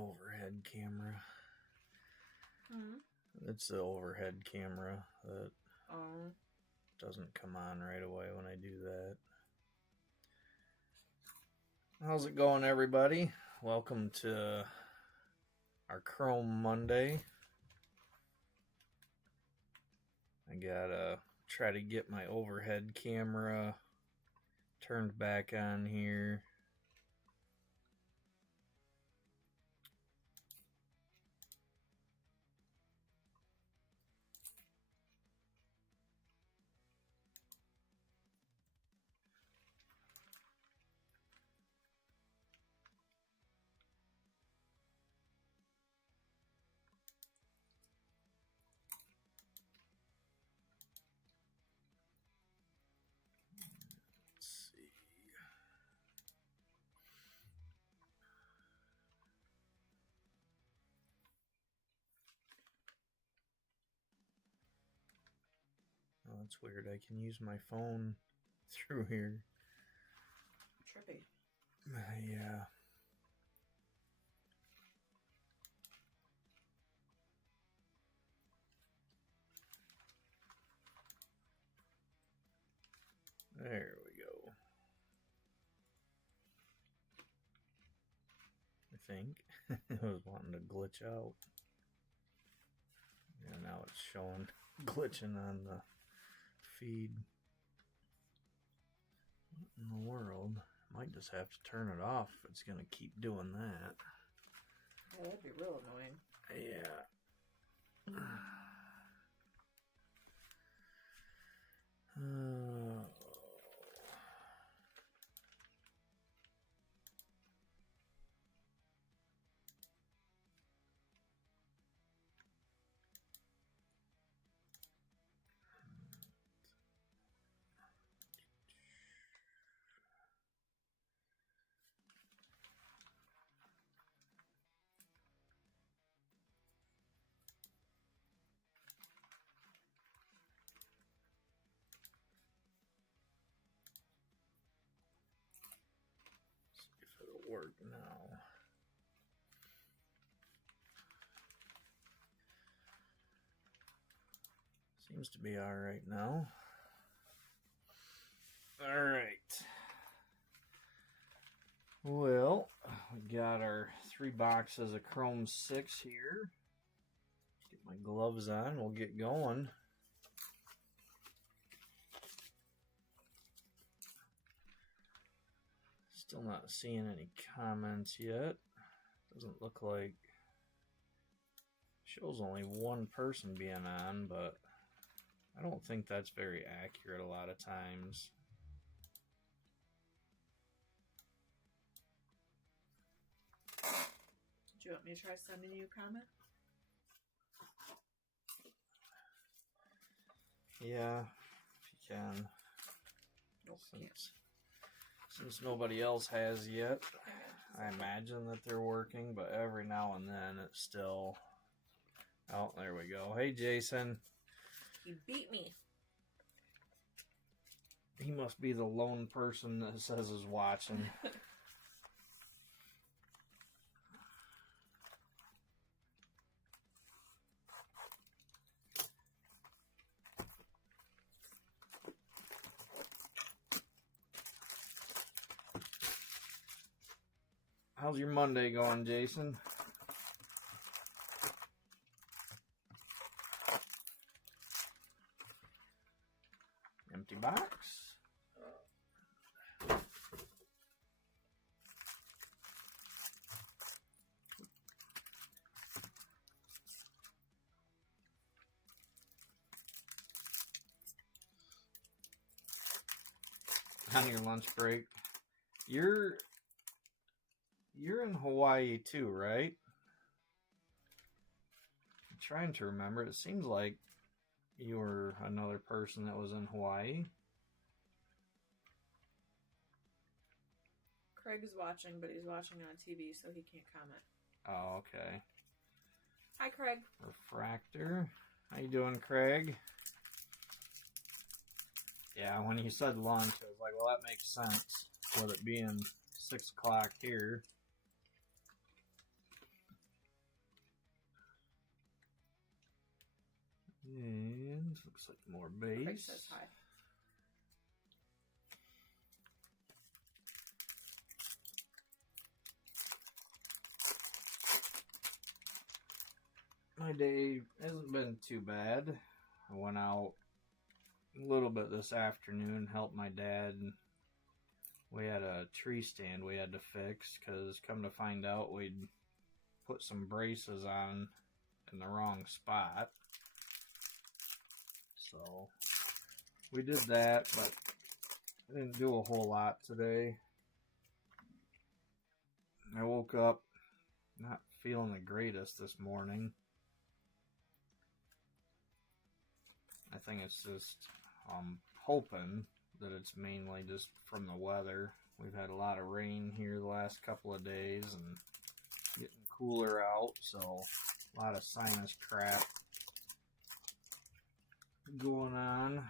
overhead camera. Hmm? It's the overhead camera that Oh. doesn't come on right away when I do that. How's it going, everybody? Welcome to our Chrome Monday. I gotta try to get my overhead camera turned back on here. Let's see. Oh, that's weird. I can use my phone through here. Trippy. Yeah. There we go. I think. I was wanting to glitch out. And now it's showing glitching on the feed. What in the world? Might just have to turn it off if it's going to keep doing that. Yeah, that'd be real annoying. Yeah. See if it'll work now. Seems to be all right now. All right. Well, we got our 3 boxes of Chrome 6 here. Get my gloves on. We'll get going. Still not seeing any comments yet. Doesn't look like. Shows only one person being on, but I don't think that's very accurate a lot of times. Do you want me to try sending you a comment? Yeah, if you can. Nope, Since nobody else has yet, I imagine that they're working, but every now and then it's still... Oh, there we go. Hey, Jason. You beat me. He must be the lone person that says is watching. How's your Monday going, Jason? Empty box. On your lunch break. You're in Hawaii too, right? I'm trying to remember. It seems like you were another person that was in Hawaii. Craig is watching, but he's watching on TV, so he can't comment. Oh, okay. Hi, Craig. Refractor. How you doing, Craig? Yeah, when you said lunch, I was like, well, that makes sense with it being 6 o'clock here. Looks like more Price base. says hi. My day hasn't been too bad. I went out a little bit this afternoon, helped my dad. We had a tree stand we had to fix because come to find out we'd put some braces on in the wrong spot. So we did that, but I didn't do a whole lot today. I woke up not feeling the greatest this morning. I think it's just hoping that it's mainly just from the weather. We've had a lot of rain here the last couple of days and getting cooler out, so a lot of sinus crap going on.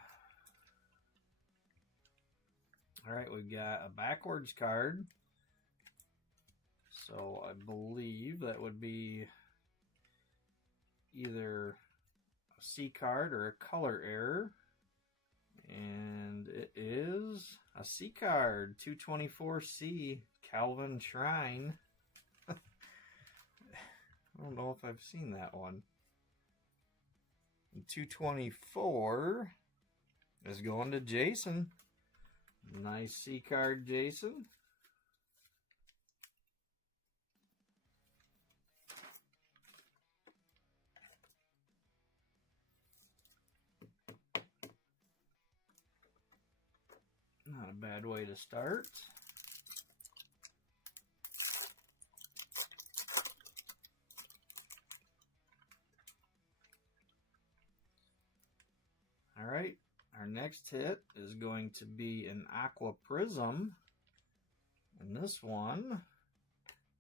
Alright, we've got a backwards card. So I believe that would be either a C card or a color error. And it is a C card, 224C, Calvin Shrine. I don't know if I've seen that one. And 224 is going to Jason. Nice C card, Jason. Not a bad way to start. All right, our next hit is going to be an Aqua Prism. And this one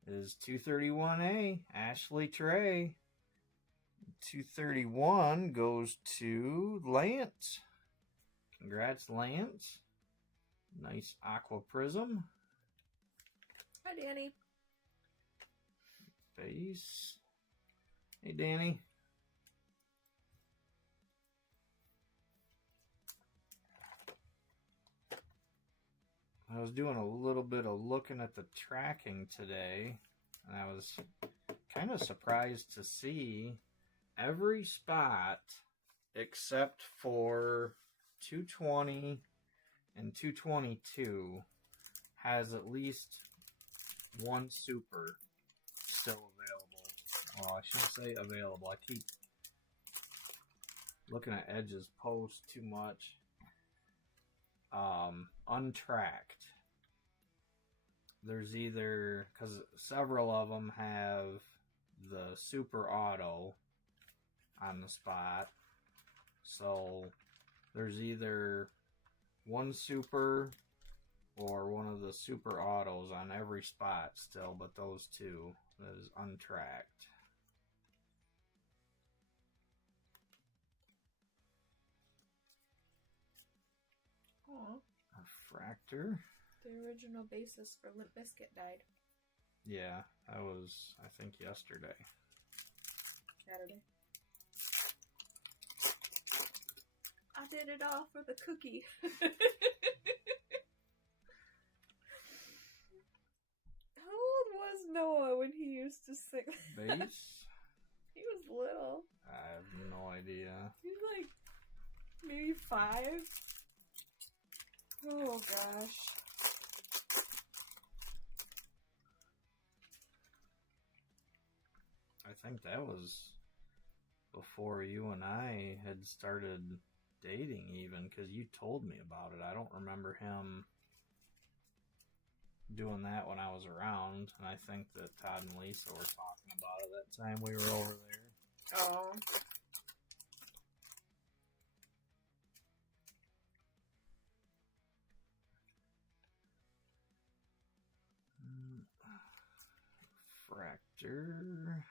is 231A, Ashley Trey. 231 goes to Lance. Congrats, Lance. Nice Aqua Prism. Hi, Danny. Base. Hey, Danny. I was doing a little bit of looking at the tracking today, and I was kind of surprised to see every spot except for 220 and 222 has at least one super still available. Well, I shouldn't say available. I keep looking at Edge's post too much. Untracked. There's either, because several of them have the super auto on the spot, so there's either one super or one of the super autos on every spot still, but those two, that is untracked. Aw. A Fractor. The original basis for Limp Bizkit died. Yeah, that was, I think, yesterday. Saturday. I did it all for the cookie. How old was Noah when he used to sing? Base? He was little. I have no idea. He was like maybe 5. Oh gosh. I think that was before you and I had started dating even, because you told me about it. I don't remember him doing that when I was around, and I think that Todd and Lisa were talking about it that time we were over there. Oh. Fractor. Yep.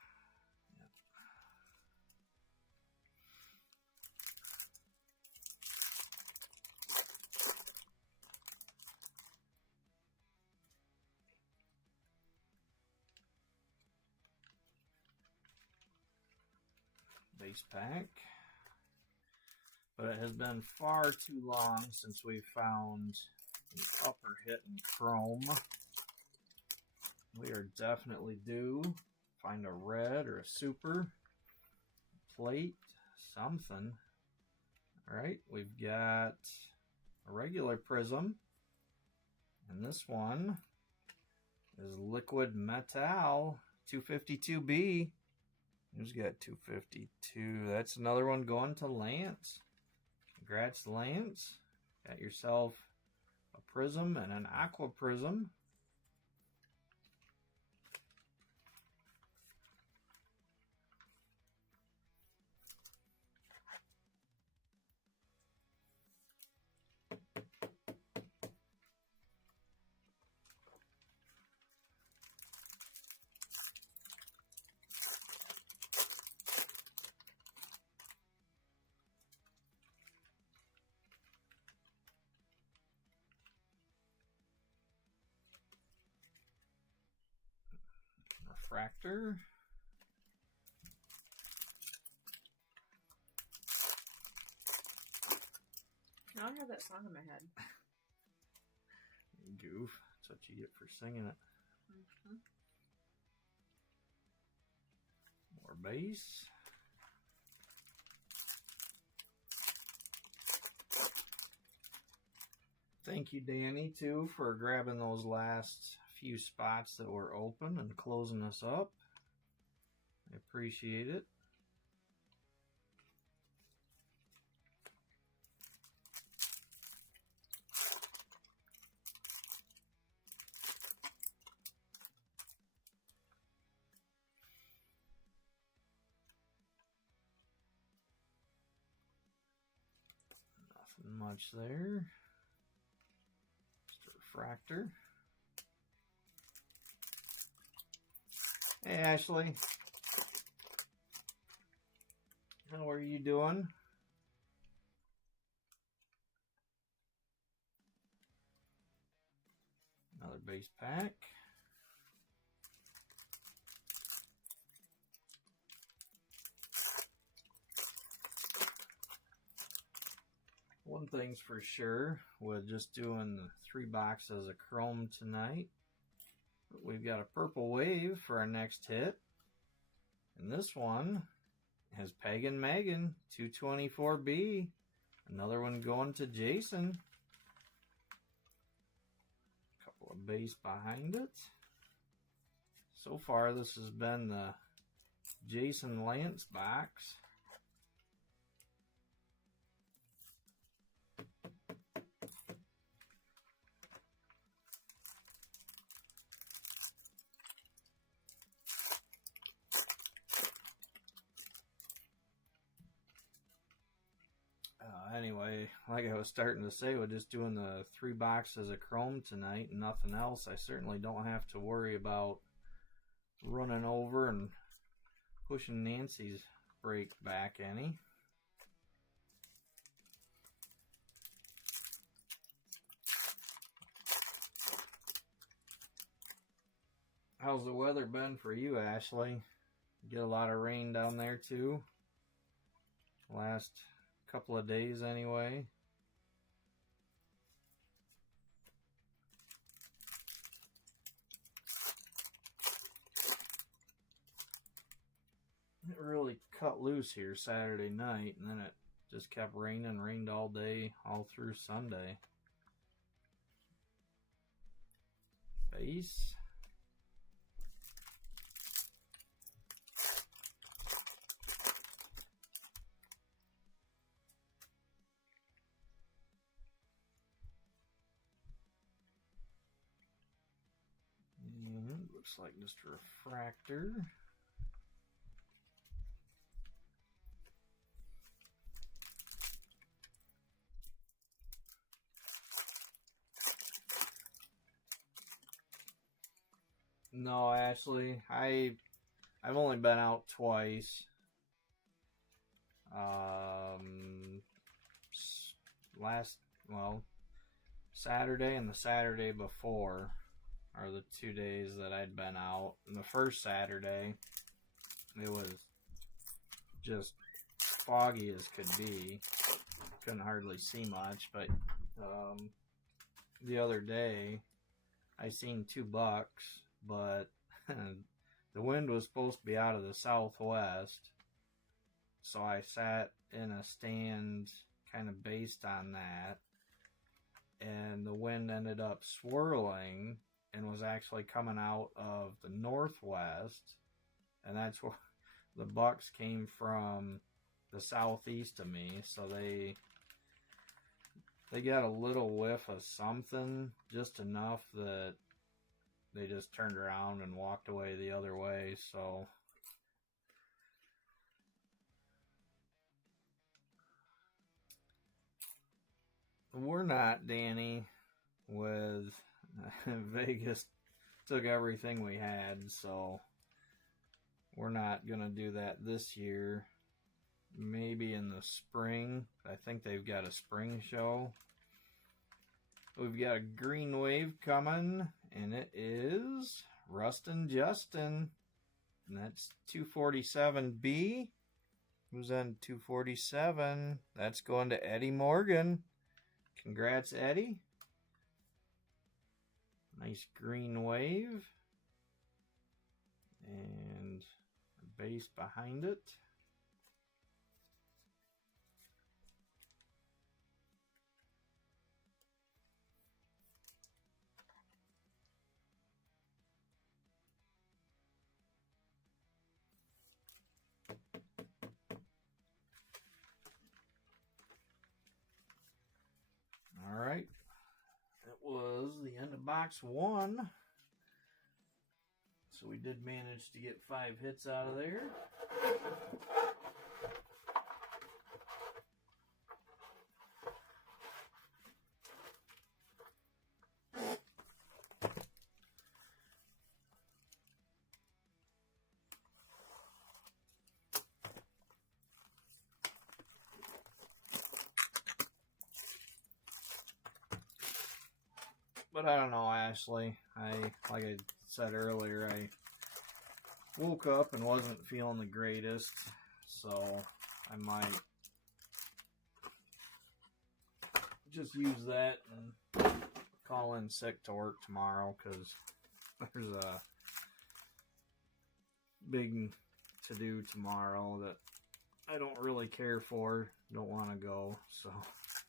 Base pack. But it has been far too long since we found an upper hit in Chrome. We are definitely due. Find a red or a super, plate, something. Alright, we've got a regular prism. And this one is liquid metal 252B. Who's got 252? That's another one going to Lance. Congrats, Lance. Got yourself a prism and an aqua prism. Refractor. Now I have that song in my head. Goof. That's what you get for singing it. More base. Thank you, Danny, too, for grabbing those last few spots that were open and closing us up. I appreciate it. Nothing much there. Just a refractor. Hey, Ashley. How are you doing? Another base pack. One thing's for sure, with just doing the 3 boxes of Chrome tonight, we've got a purple wave for our next hit. And this one has Pagan Megan, 224B. Another one going to Jason. A couple of base behind it. So far, this has been the Jason Lance box. Anyway, like I was starting to say, we're just doing the 3 boxes of Chrome tonight and nothing else. I certainly don't have to worry about running over and pushing Nancy's break back any. How's the weather been for you, Ashley? Get a lot of rain down there too? Last couple of days anyway. It really cut loose here Saturday night, and then it just kept rained all day, all through Sunday. Base. Looks like just a refractor. No, Ashley, I've only been out twice. Saturday and the Saturday before are the 2 days that I'd been out. And the first Saturday, it was just foggy as could be. couldn't hardly see much, but the other day I seen 2 bucks, but the wind was supposed to be out of the southwest, so I sat in a stand kind of based on that, and the wind ended up swirling and was actually coming out of the northwest, and that's where the bucks came from, the southeast of me, so they got a little whiff of something, just enough that they just turned around and walked away the other way. So we're not, Danny, with Vegas took everything we had, so we're not gonna do that this year. Maybe in the spring. I think they've got a spring show. We've got a green wave coming, and it is Rustin Justin, and that's 247B. Who's on 247? That's going to Eddie Morgan. Congrats, Eddie. Nice green wave. And a base behind it. Alright, that was the end of box 1. So we did manage to get 5 hits out of there. But I don't know, Ashley. Like I said earlier, I woke up and wasn't feeling the greatest, so I might just use that and call in sick to work tomorrow, because there's a big to-do tomorrow that I don't really care for, don't want to go, so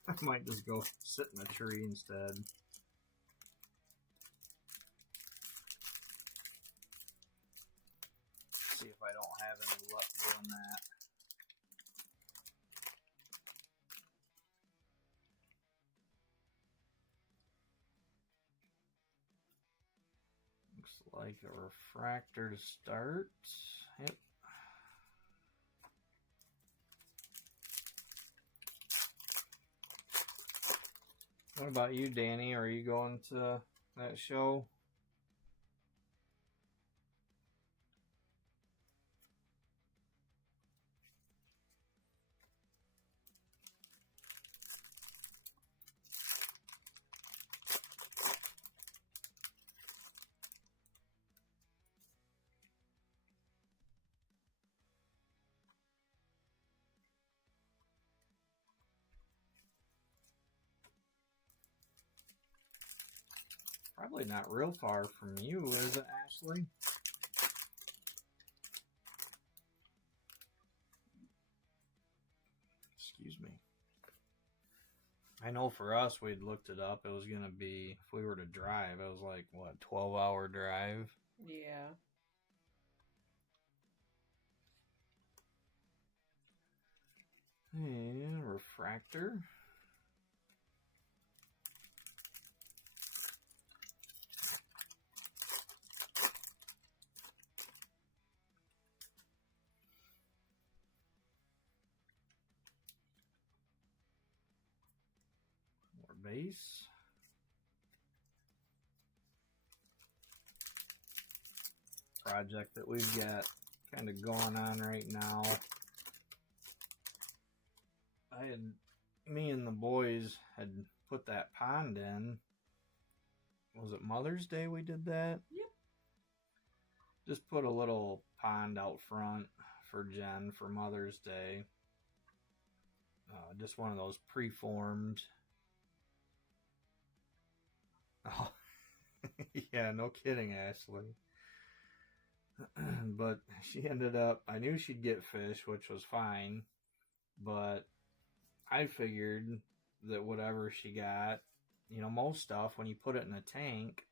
I might just go sit in a tree instead. See if I don't have any luck doing that. Looks like a refractor to start. Yep. What about you, Danny? Are you going to that show? Probably not real far from you, is it, Ashley? Excuse me. I know for us, we'd looked it up. It was going to be, if we were to drive, it was like, what, 12-hour drive? Yeah. And refractor. Base. Project that we've got kind of going on right now. Me and the boys had put that pond in. Was it Mother's Day we did that? Yep. Just put a little pond out front for Jen for Mother's Day. just one of those preformed. Oh, yeah, no kidding, Ashley. But she ended up, I knew she'd get fish, which was fine, but I figured that whatever she got, you know, most stuff, when you put it in a tank,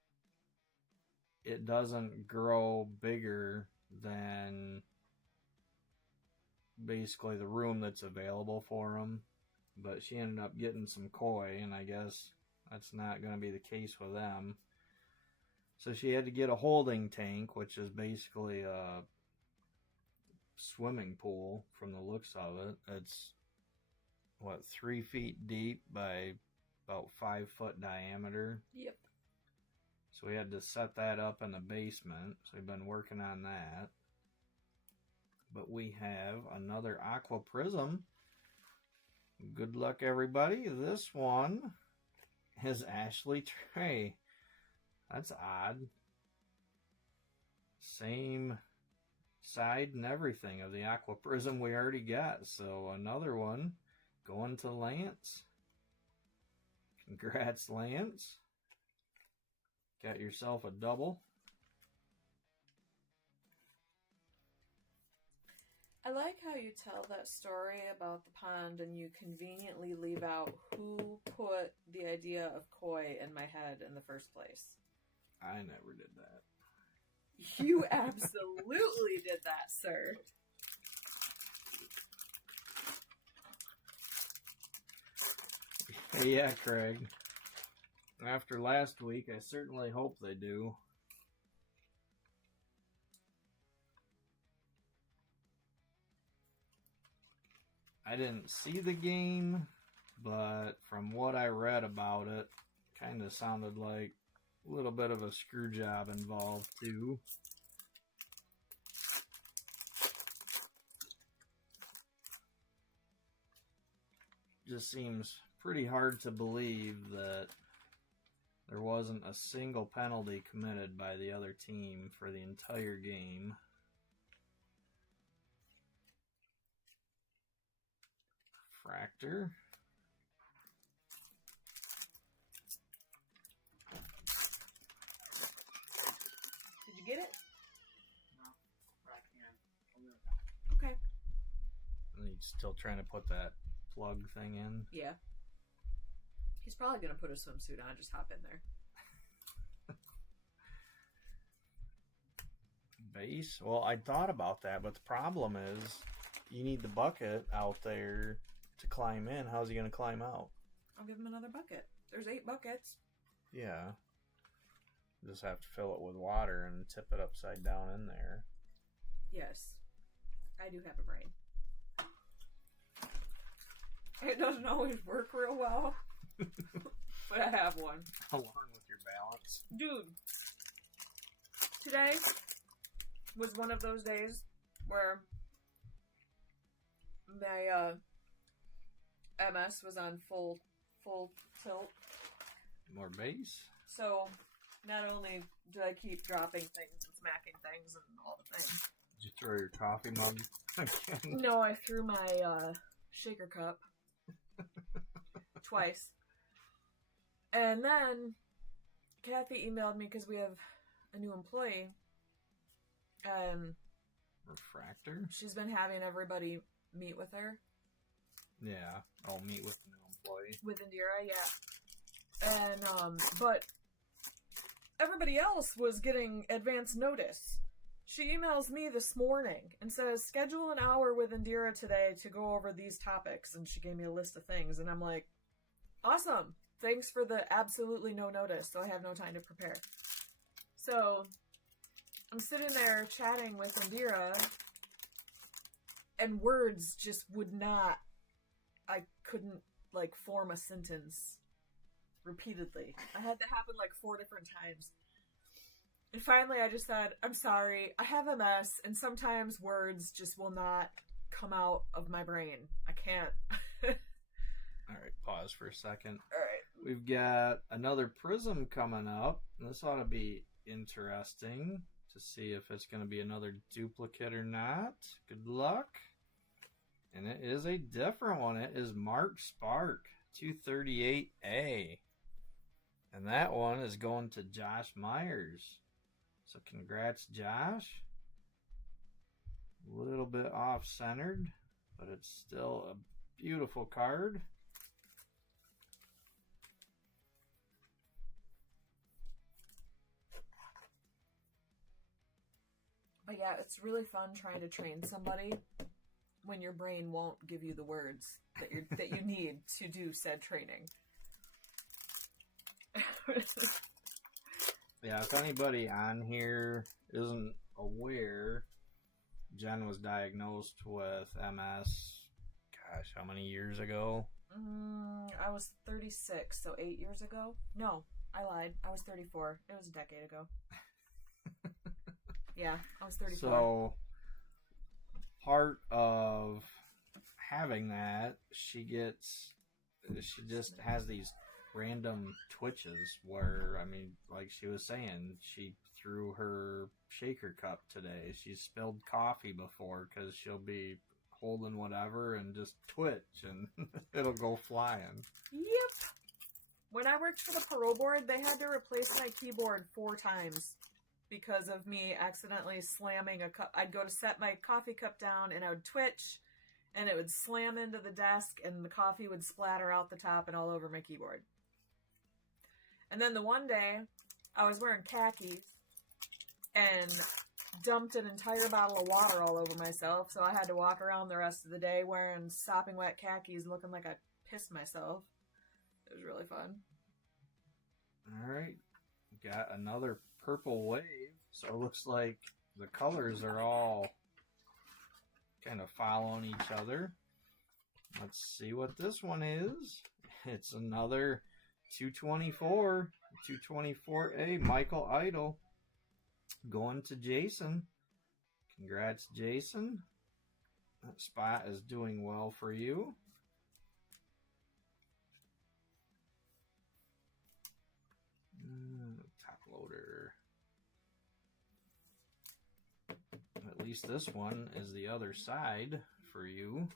it doesn't grow bigger than basically the room that's available for them. But she ended up getting some koi, and I guess that's not going to be the case with them. So she had to get a holding tank, which is basically a swimming pool from the looks of it. It's, 3 feet deep by about 5 foot diameter. Yep. So we had to set that up in the basement. So we've been working on that. But we have another aqua prism. Good luck, everybody. This one is Ashley Trey. That's odd. Same side and everything of the aqua prism we already got. So another one going to Lance. Congrats, Lance. Got yourself a double. I like how you tell that story about the pond and you conveniently leave out who put the idea of koi in my head in the first place. I never did that. You absolutely did that, sir. Yeah, Craig. After last week, I certainly hope they do. I didn't see the game, but from what I read about it, kind of sounded like a little bit of a screw job involved too. Just seems pretty hard to believe that there wasn't a single penalty committed by the other team for the entire game. Fractor. Did you get it? No, I can't. Okay. And he's still trying to put that plug thing in. Yeah. He's probably going to put a swimsuit on, just hop in there. Base? Well, I thought about that, but the problem is you need the bucket out there to climb in. How's he going to climb out? I'll give him another bucket. There's 8 buckets. Yeah. Just have to fill it with water and tip it upside down in there. Yes. I do have a brain. It doesn't always work real well, but I have one. Along with your balance. Dude, today was one of those days where my MS was on full tilt. More base? So not only do I keep dropping things and smacking things and all the things. Did you throw your coffee mug again? No, I threw my shaker cup twice. And then Kathy emailed me because we have a new employee. Refractor? She's been having everybody meet with her. Yeah, I'll meet with the new employee. With Indira, yeah. And, but everybody else was getting advance notice. She emails me this morning and says, schedule an hour with Indira today to go over these topics. And she gave me a list of things. And I'm like, awesome. Thanks for the absolutely no notice, so I have no time to prepare. So I'm sitting there chatting with Indira, and words just would not, I couldn't, like, form a sentence repeatedly. I had that happen, like, 4 different times. And finally I just said, I'm sorry, I have MS, and sometimes words just will not come out of my brain. I can't. Alright, pause for a second. Alright. We've got another prism coming up. This ought to be interesting to see if it's going to be another duplicate or not. Good luck. And it is a different one. It is Mark Spark 238A. And that one is going to Josh Myers. So congrats, Josh. A little bit off-centered, but it's still a beautiful card. But yeah, it's really fun trying to train somebody when your brain won't give you the words that you need to do said training. Yeah, if anybody on here isn't aware, Jen was diagnosed with MS, gosh, how many years ago? I was 36, so 8 years ago? No, I lied. I was 34. It was a decade ago. Yeah, I was 34. So, part of having that, she just has these random twitches where, I mean, like she was saying, she threw her shaker cup today. She spilled coffee before because she'll be holding whatever and just twitch and it'll go flying. Yep. When I worked for the parole board, they had to replace my keyboard 4 times because of me accidentally slamming a cup. I'd go to set my coffee cup down and I would twitch and it would slam into the desk and the coffee would splatter out the top and all over my keyboard. And then the one day, I was wearing khakis and dumped an entire bottle of water all over myself, so I had to walk around the rest of the day wearing sopping wet khakis looking like I pissed myself. It was really fun. Alright, got another purple wave, so it looks like the colors are all kind of following each other. Let's see what this one is. It's another 224A Michael Idol going to Jason. Congrats, Jason. That spot is doing well for you. Top loader. At least this one is the other side for you.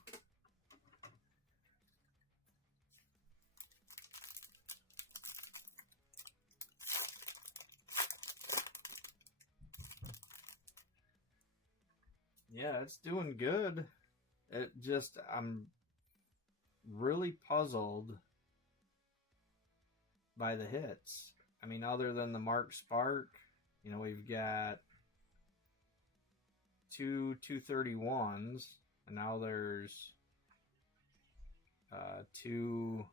Yeah, it's doing good. I'm really puzzled by the hits. I mean, other than the Mark Spark, you know, we've got 231s, and now there's 2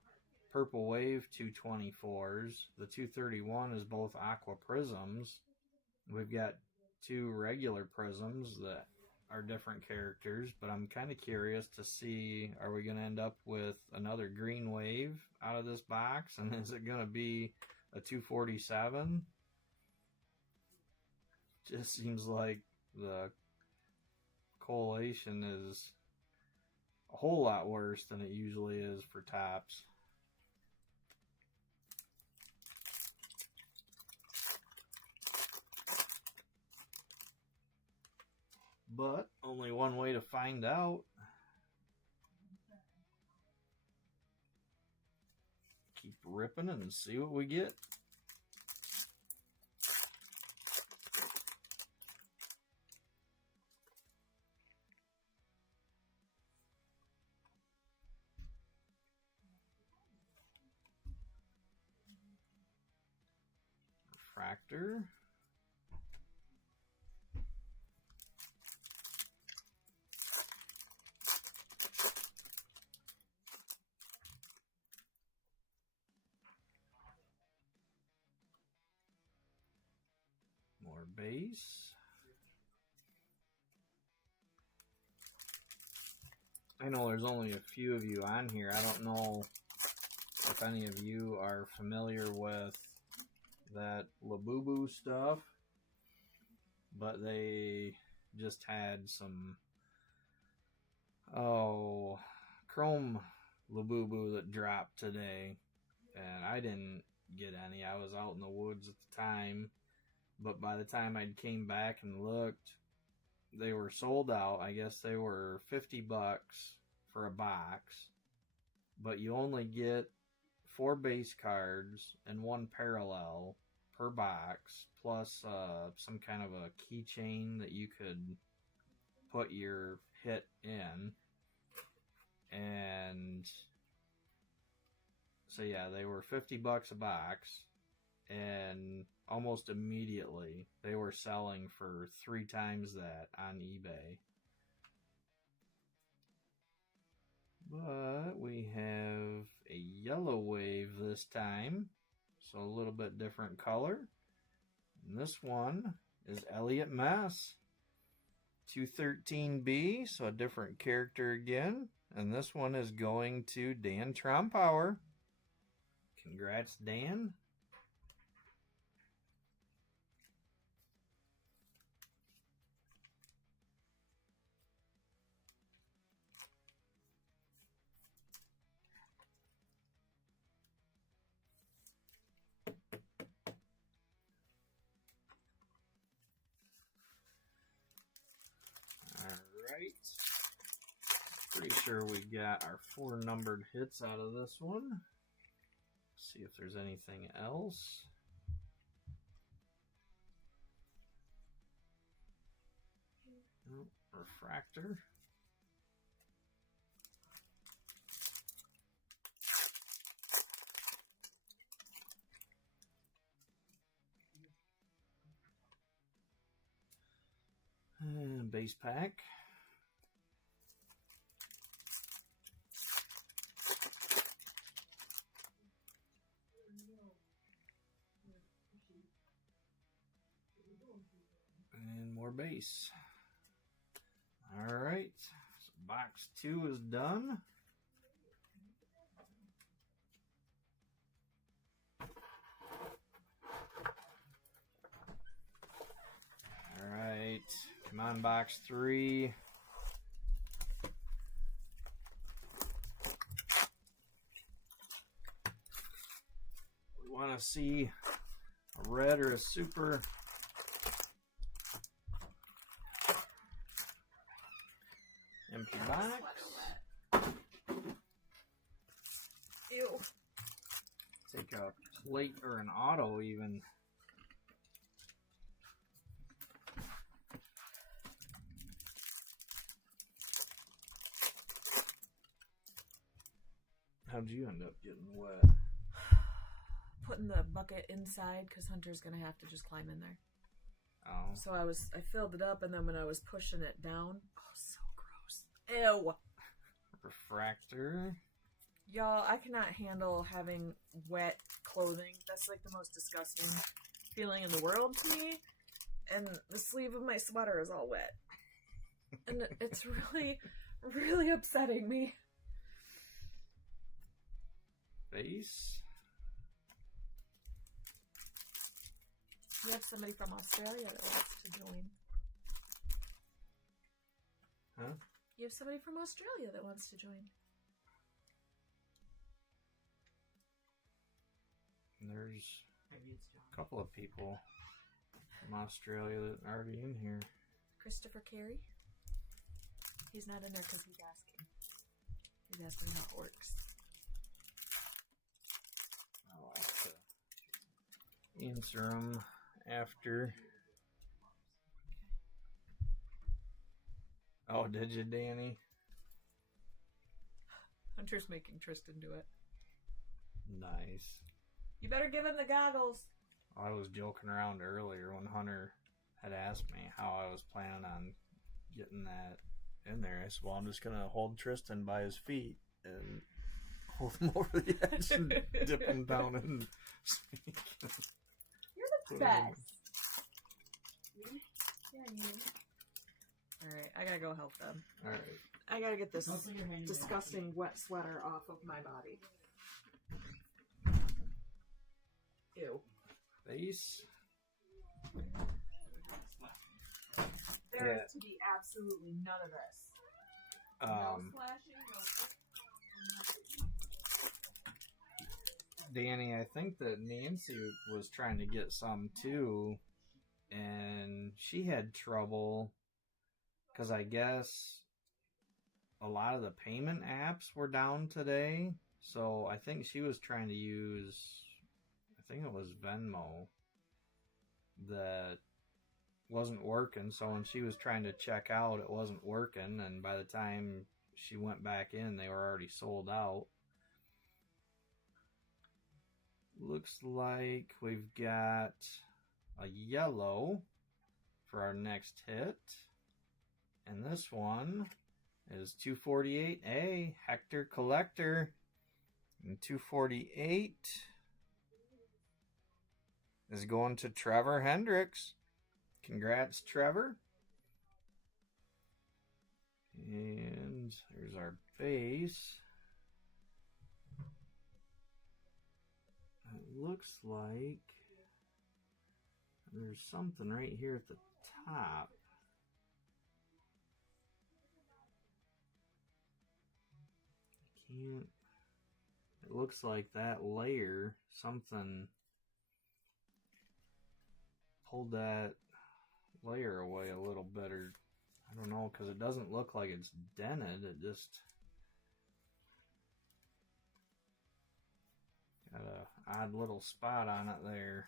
Purple Wave 224s. The 231 is both Aqua Prisms. We've got 2 regular Prisms that are different characters, but I'm kind of curious to see, are we going to end up with another green wave out of this box, and is it going to be a 247? Just seems like the collation is a whole lot worse than it usually is for tops. But only one way to find out. Keep ripping and see what we get. Refractor. More base. I know there's only a few of you on here. I don't know if any of you are familiar with that Labubu stuff, but they just had some Chrome Labubu that dropped today, and I didn't get any. I was out in the woods at the time, but by the time I came back and looked, they were sold out. I guess they were $50, for a box, but you only get 4 base cards and 1 parallel per box, plus some kind of a keychain that you could put your hit in. And so yeah, they were $50 a box, and almost immediately they were selling for 3 times that on eBay. But we have a yellow wave this time, so a little bit different color. And this one is Elliot Mess, 213B, so a different character again. And this one is going to Dan Trompower. Congrats, Dan. Alright. Pretty sure we got our 4 numbered hits out of this one. See if there's anything else. Oh, refractor. And base pack. And more base. Alright, so box 2 is done. Alright, come on, box 3. We want to see a red or a super. Empty box. Ew. Take a plate or an auto even. How'd you end up getting wet? Putting the bucket inside because Hunter's gonna have to just climb in there. Oh. So I filled it up, and then when I was pushing it down, oh, so gross. Ew. Refractor. Y'all, I cannot handle having wet clothing. That's like the most disgusting feeling in the world to me. And the sleeve of my sweater is all wet. And it's really, really upsetting me. Base. We have somebody from Australia that wants to join. Huh? You have somebody from Australia that wants to join. There's a couple of people from Australia that are already in here. Christopher Carey. He's not in there because he's asking. He's asking how it works. I'll have to answer them after. Oh, did you, Danny? Hunter's making Tristan do it. Nice. You better give him the goggles. I was joking around earlier when Hunter had asked me how I was planning on getting that in there. I said, well, I'm just going to hold Tristan by his feet and hold him over the edge and dip him down and speak. You're the best. Yeah, you. Alright, I gotta go help them. Alright. I gotta get this disgusting wet sweater off of my body. Ew. Base. There is to be absolutely none of this. No splashing, no. Danny, I think that Nancy was trying to get some too, and she had trouble because I guess a lot of the payment apps were down today. So I think she was trying to use, I think it was Venmo, that wasn't working. So when she was trying to check out, it wasn't working. And by the time she went back in, they were already sold out. Looks like we've got a yellow for our next hit. And this one is 248A, Hector Collector. And 248 is going to Trevor Hendricks. Congrats, Trevor. And there's our base. It looks like there's something right here at the top. I can't. It looks like that layer, something pulled that layer away a little better. I don't know, because it doesn't look like it's dented. It just got an odd little spot on it there.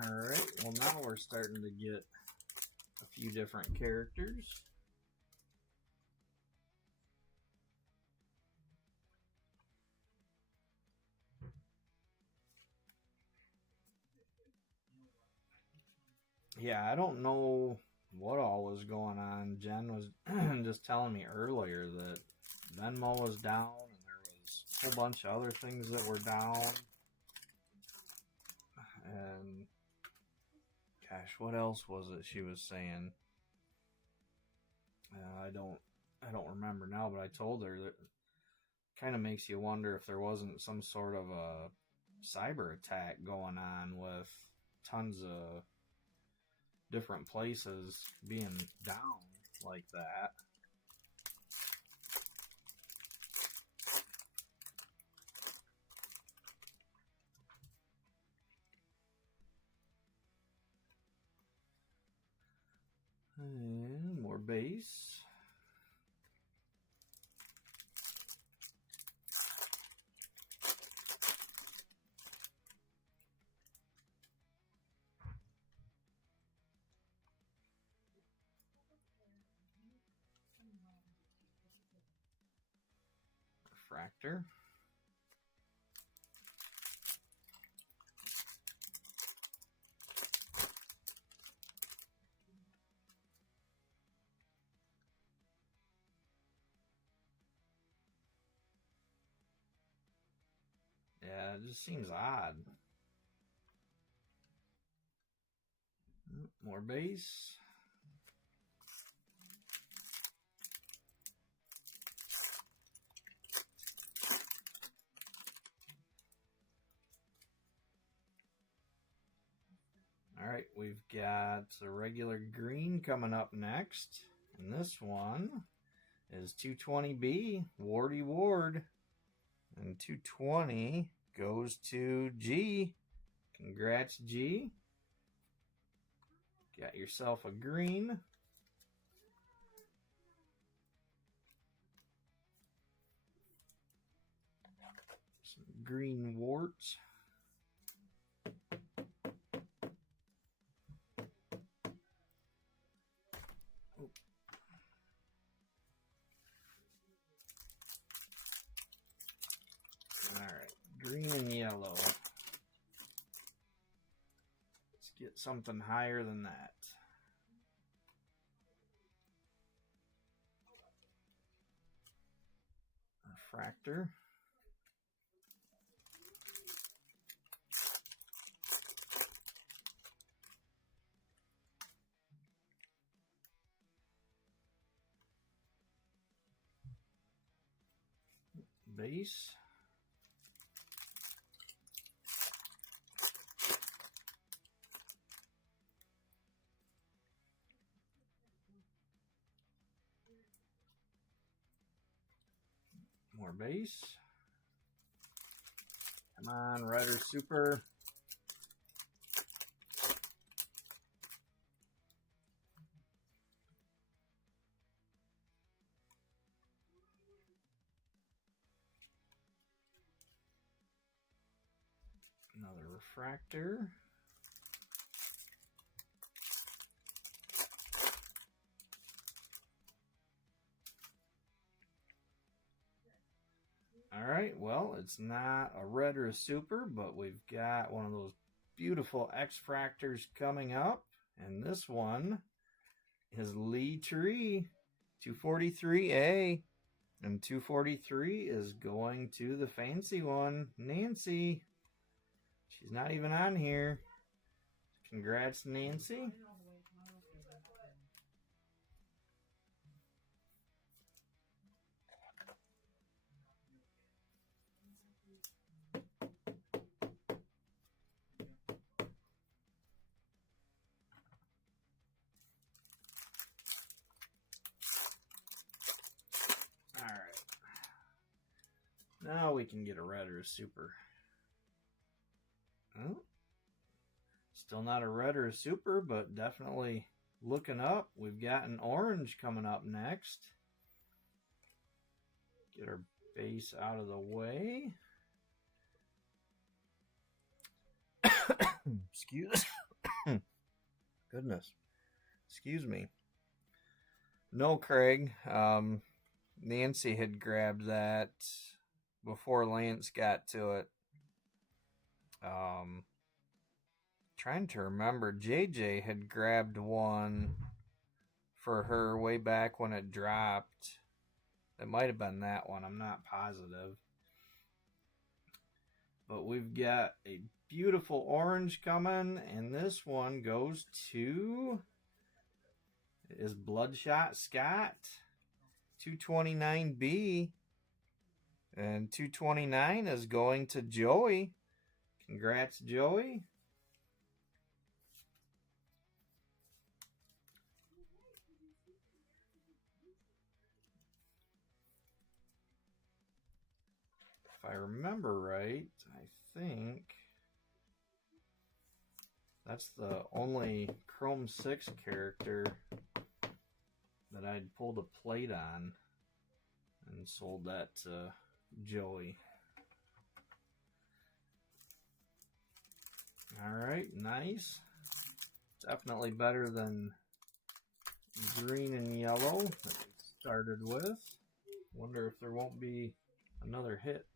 Alright, well now we're starting to get a few different characters. Yeah, I don't know what all was going on. Jen was just telling me earlier that Venmo was down and there was a whole bunch of other things that were down. And gosh, what else was it she was saying? I don't remember now, but I told her that kind of makes you wonder if there wasn't some sort of a cyber attack going on with tons of different places being down like that. And more base. Refractor. Yeah, it just seems odd. More base. Alright, we've got a regular green coming up next. And this one is 220B, Wardy Ward. And 220 goes to G. Congrats, G. Got yourself a green. Some green warts. Alright, green and yellow. Let's get something higher than that. Refractor. Base. More base. Come on, red or super. Another refractor. Alright, well, it's not a red or a super, but we've got one of those beautiful X-fractors coming up. And this one is Lee Tree, 243A. And 243 is going to the fancy one, Nancy. She's not even on here. Congrats, Nancy. Alright. Now we can get a red or a super. Oh. Still not a red or a super, but definitely looking up. We've got an orange coming up next. Get our base out of the way. Excuse goodness. Excuse me. No, Craig. Nancy had grabbed that before Lance got to it. Trying to remember, JJ had grabbed one for her way back when it dropped. It might have been that one. I'm not positive. But we've got a beautiful orange coming, and this one goes to is Bloodshot Scott, 229B, and 229 is going to Joey. Congrats, Joey. If I remember right, I think that's the only Chrome 6 character that I'd pulled a plate on and sold that to Joey. Alright, nice. Definitely better than green and yellow that we started with. Wonder if there won't be another hit.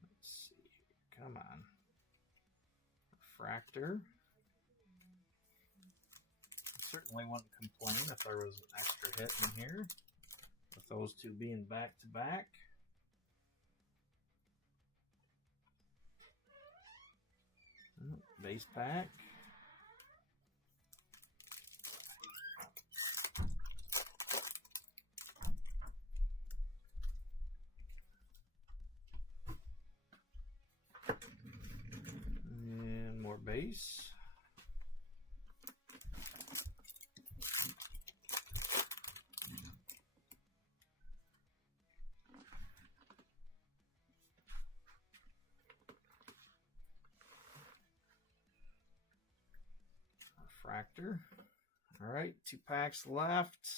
Let's see. Come on. Refractor. Certainly wouldn't complain if there was an extra hit in here, with those two being back to back. Base pack. And more base. Refractor. All right, 2 packs left.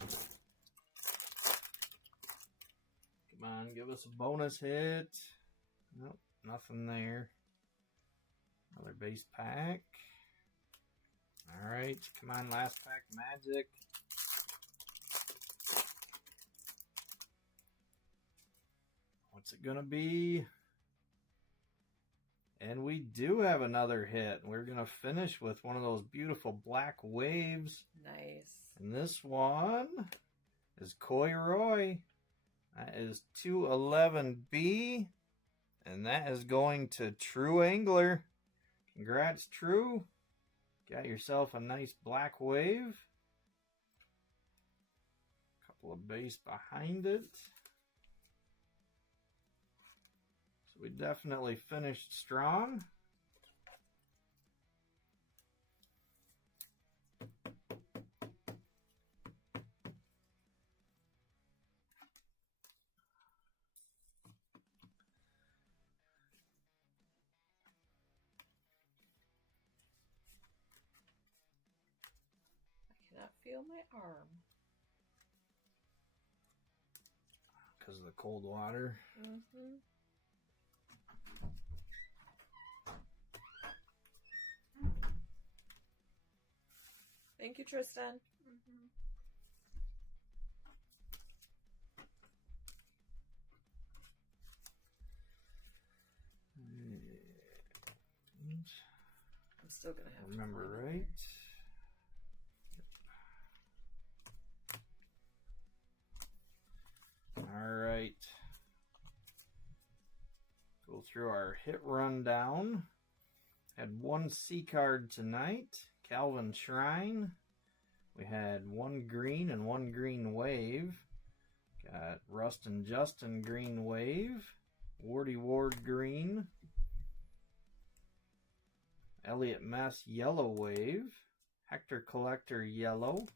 Come on, give us a bonus hit. Nope, nothing there. Another base pack. All right, come on, last pack, magic. What's it gonna be? And we do have another hit. We're going to finish with one of those beautiful black waves. Nice. And this one is Coy Roy. That is 211B. And that is going to True Angler. Congrats, True. Got yourself a nice black wave. Couple of base behind it. We definitely finished strong. feel my arm. Because of the cold water. Mm-hmm. Thank you, Tristan. Mm-hmm. I'm still gonna have Remember to climb in right. All right. Go through our hit rundown. Had one C card tonight, Calvin Shrine. We had one green and one green wave. Got Rustin Justin green wave, Wardy Ward green, Elliot Mess yellow wave, Hector Collector yellow.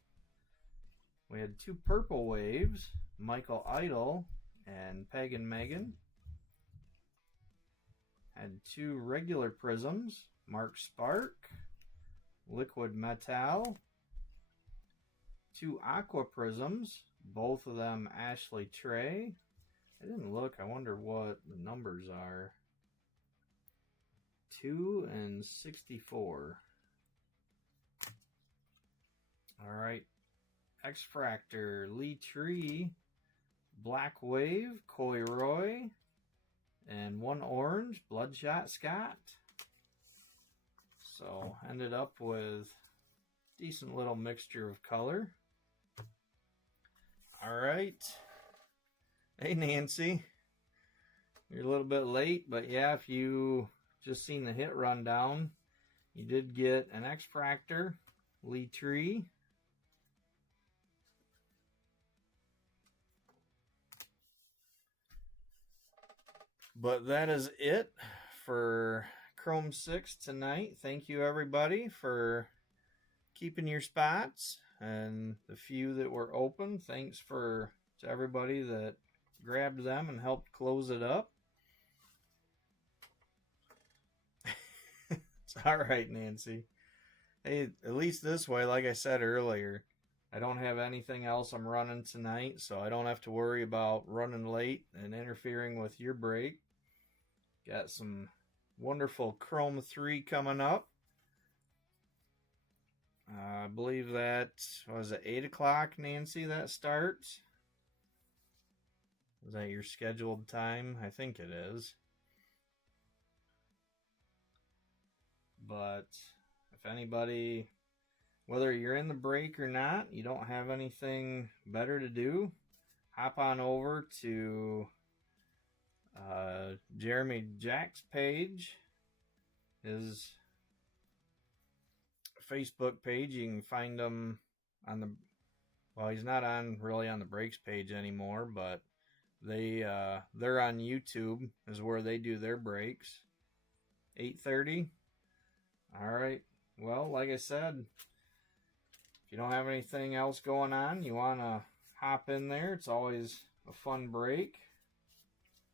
We had two purple waves, Michael Idle and Pagan Megan. Had two regular prisms, Mark Spark, Liquid Metal. Two aqua prisms, both of them Ashley Trey. I didn't look, I wonder what the numbers are. 2 and 64. Alright. X-Fractor, Lee Tree, Black Wave, Coy Roy, and one orange, Bloodshot Scott. So, ended up with decent little mixture of color. Alright. Hey, Nancy. You're a little bit late, but yeah, if you just seen the hit rundown, you did get an X-Fractor, Lee Tree. But that is it for Chrome 6 tonight. Thank you, everybody, for keeping your spots. And the few that were open, thanks to everybody that grabbed them and helped close it up. It's all right, Nancy. Hey, at least this way, like I said earlier, I don't have anything else I'm running tonight, so I don't have to worry about running late and interfering with your break. Got some wonderful Chrome 3 coming up. I believe that was at 8 o'clock, Nancy, that starts. Is that your scheduled time? I think it is. But if anybody, whether you're in the break or not, you don't have anything better to do, hop on over to Jeremy Jack's page, his Facebook page. You can find him on the, well, he's not really on the breaks page anymore, but they're on YouTube is where they do their breaks. 8:30. All right. Well, like I said, if you don't have anything else going on, you want to hop in there. It's always a fun break.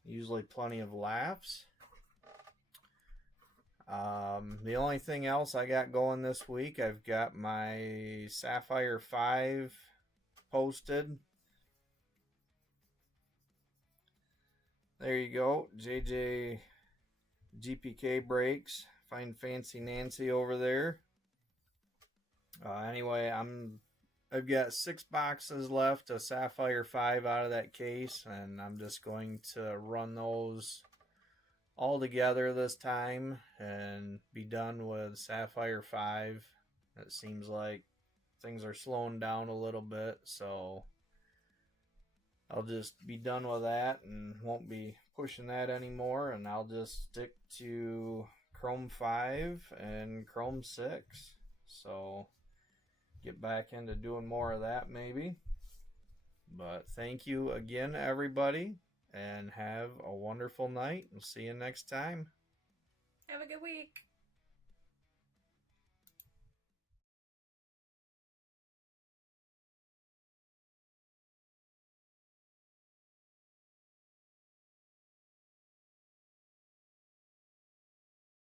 Usually plenty of laughs. The only thing else I got going this week, I've got my Sapphire 5 posted. There you go. JJ GPK Breaks. Find Fancy Nancy over there. Anyway, I've got 6 boxes left of Sapphire 5 out of that case, and I'm just going to run those all together this time and be done with Sapphire 5. It seems like things are slowing down a little bit, so I'll just be done with that and won't be pushing that anymore, and I'll just stick to Chrome 5 and Chrome 6. So get back into doing more of that maybe. But thank you again, everybody, and have a wonderful night. We'll see you next time. Have a good week.